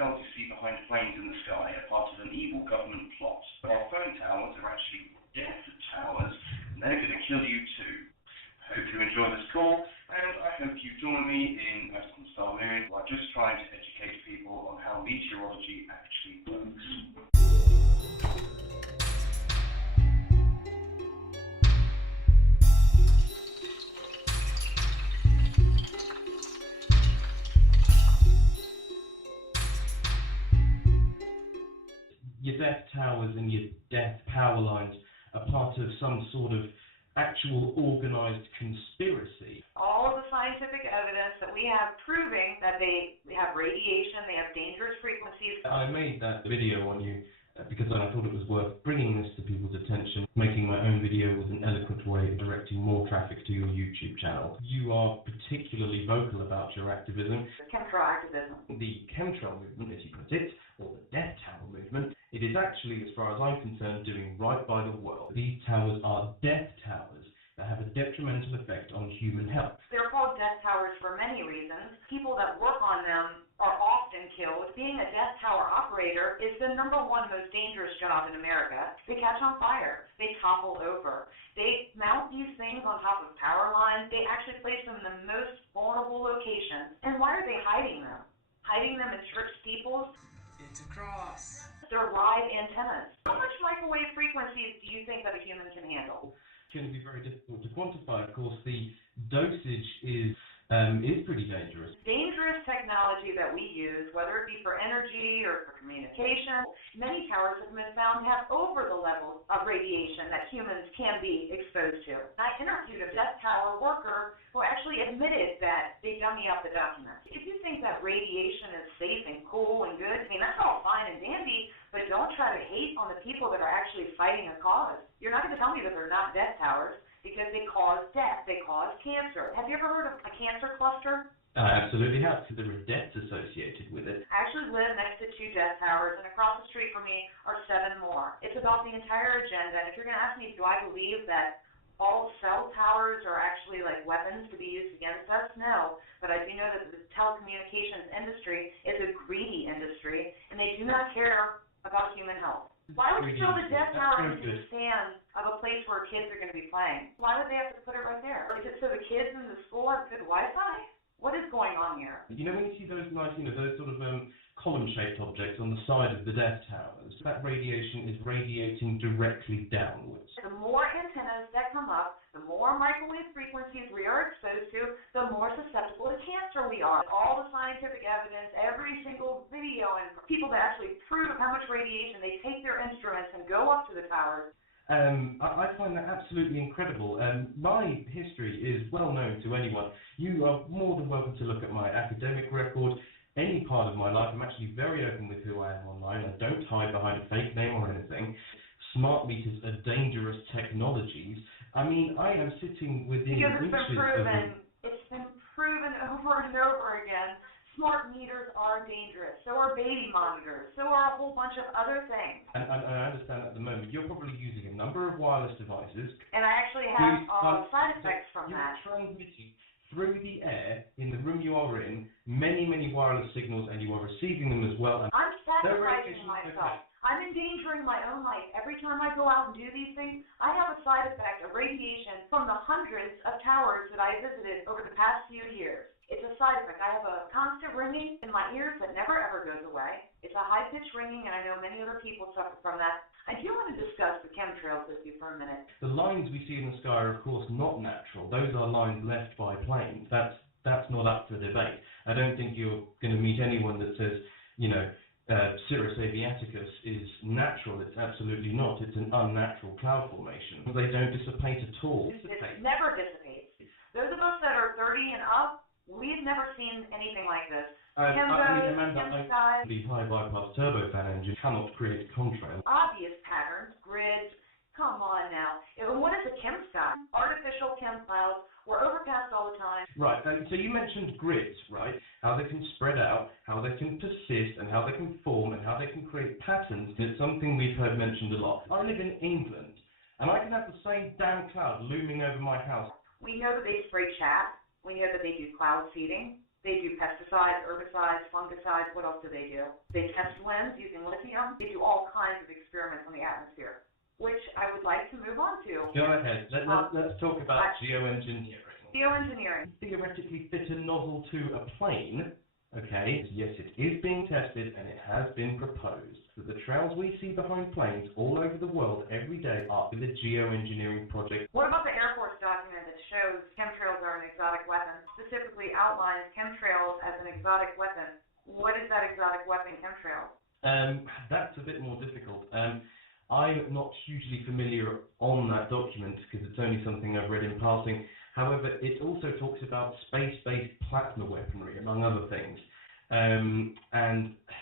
chemtrails you see behind planes in the sky are part of an evil government plot. But our phone towers are actually death towers, and they're going to kill you too. I hope you enjoy this call, and I hope you join me in Madison while just trying to educate people on how meteorology actually works. Your death towers and your death power lines are part of some sort of actual organised conspiracy. All of the scientific evidence that we have proving that they have radiation, they have dangerous frequencies. I made that video on you because I thought it was worth bringing this to people's attention. Making my own video was an eloquent way of directing more traffic to your YouTube channel. You are particularly vocal about your activism. Chemtrail activism. The chemtrail movement, as you put it, or the death tower movement, it is actually, as far as I'm concerned, doing right by the world. These towers are death towers that have a detrimental effect on human health. They're called death towers for many reasons. People that work on them are often killed. Being a death tower operator is the #1 most dangerous job in America. They catch on fire. They topple over. They mount these things on top of power lines. They actually place them in the most vulnerable locations. And why are they hiding them? Hiding them in church steeples? It's a cross. They're live antennas. How much microwave frequencies do you think that a human can handle? It's going to be very difficult to quantify. Of course, the dosage is pretty dangerous. Dangerous technology that we use, whether it be for energy or for communication, many towers have been found to have over the levels of radiation that humans can be exposed to. I interviewed a death tower worker who actually admitted that they dummy up the documents. If you think that radiation is safe and cool and good, I mean, that's all fine and dandy, but don't try to hate on the people that are actually fighting a cause. You're not going to tell me that they're not death towers, because they cause death, they cause cancer. Have you ever heard of a cancer cluster? I absolutely have. There are deaths associated with it. I actually live next to 2 death towers, and across the street from me are 7 more. It's about the entire agenda, and if you're going to ask me, do I believe that all cell towers are actually like weapons to be used against us? No, but I do know that the telecommunications industry is a greedy industry, and they do not care about human health. Why would you throw the death tower into the stand of a place where kids are going to be playing? Why would they have to put it right there? Is it so the kids in the school have good Wi-Fi? What is going on here? You know, when you see those nice, those sort of column-shaped objects on the side of the death towers, that radiation is radiating directly downwards. The more antennas that come up, the more microwave frequencies we are exposed to, the more susceptible to cancer we are. All the scientific evidence, every single video, and people that actually prove how much radiation, they take their instruments and go up to the towers. I find that absolutely incredible. My history is well known to anyone. You are more than welcome to look at my academic record, any part of my life. I'm actually very open with who I am online. I don't hide behind a fake name or anything. Smart meters are dangerous technologies. I mean, I am sitting within because inches it's been proven over and over again. Smart meters are dangerous. So are baby monitors. So are a whole bunch of other things. And I understand at the moment you're probably using a number of wireless devices. And I actually have side effects from that. You're transmitting through the air in the room you are in many, many wireless signals, and you are receiving them as well. And I'm sacrificing myself. I'm endangering my own life. Every time I go out and do these things, I have a side effect of radiation from the hundreds of towers that I visited over the past few years. It's a side effect. I have a constant ringing in my ears that never ever goes away. It's a high-pitched ringing, and I know many other people suffer from that. I do want to discuss the chemtrails with you for a minute. The lines we see in the sky are, of course, not natural. Those are lines left by planes. That's not up for debate. I don't think you're going to meet anyone that says, Cirrus aviaticus is natural. It's absolutely not. It's an unnatural cloud formation. They don't dissipate at all. It never dissipates. Those of us that are 30 and up, we've never seen anything like this. Amanda, the high bypass turbofan engine cannot create contrails. Obvious patterns, grids. Come on now. What is a chemsky? Artificial chem clouds. We're overcast all the time. Right, so you mentioned grids, right? How they can spread out, how they can persist, and how they can form, and how they can create patterns. It's something we've heard mentioned a lot. I live in England, and I can have the same damn cloud looming over my house. We know that they spray chaff. We know that they do cloud seeding. They do pesticides, herbicides, fungicides. What else do? They test winds using lithium. They do all kinds of experiments on the atmosphere, which I would like to move on to. Go ahead. Let's talk about geoengineering. Geoengineering. Theoretically fit a nozzle to a plane. Okay, yes, it is being tested and it has been proposed that the trails we see behind planes all over the world every day are with a geoengineering project. What about the Air Force document that shows chemtrails are an exotic weapon, specifically outlines chemtrails as an exotic weapon? What is that exotic weapon, chemtrail? That's a bit more difficult. I'm not hugely familiar on that document because it's only something I've read in passing. However, it also talks about space-based plasma weaponry, among other things. And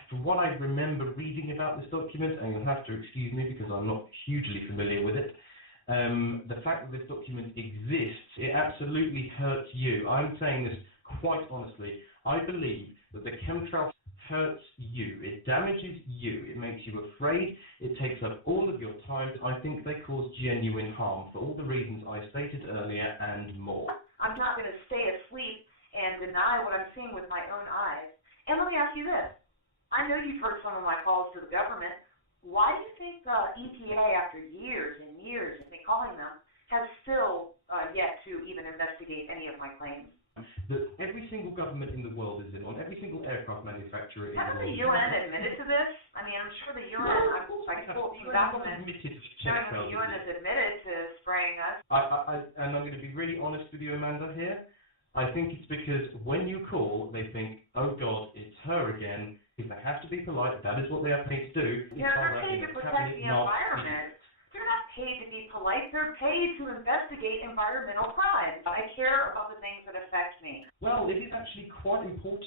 from what I remember reading about this document, and you'll have to excuse me because I'm not hugely familiar with it, the fact that this document exists, it absolutely hurts you. I'm saying this quite honestly. I believe that the chemtrail hurts you. It damages you. It makes you afraid. It takes up all of your time. I think they cause genuine harm for all the reasons I stated earlier and more. I'm not going to stay asleep and deny what I'm seeing with my own eyes. And let me ask you this. I know you've heard some of my calls to the government. Why do you think EPA, after years and years of me calling them, has still yet to even investigate any of my claims? That every single government in the world is in on, every single aircraft manufacturer is in on. Hasn't the UN admitted to this? I mean, I'm sure the UN, I quote some documents, the UN has admitted to spraying us. And I'm going to be really honest with you, Amanda, here. I think it's because when you call, they think, oh God, it's her again. If they have to be polite, that is what they are paid to do. Yeah, they're paid to protect the environment. They're not paid to be polite. They're paid to investigate environmental crimes. I care about the things that affect me. Well, it is actually quite important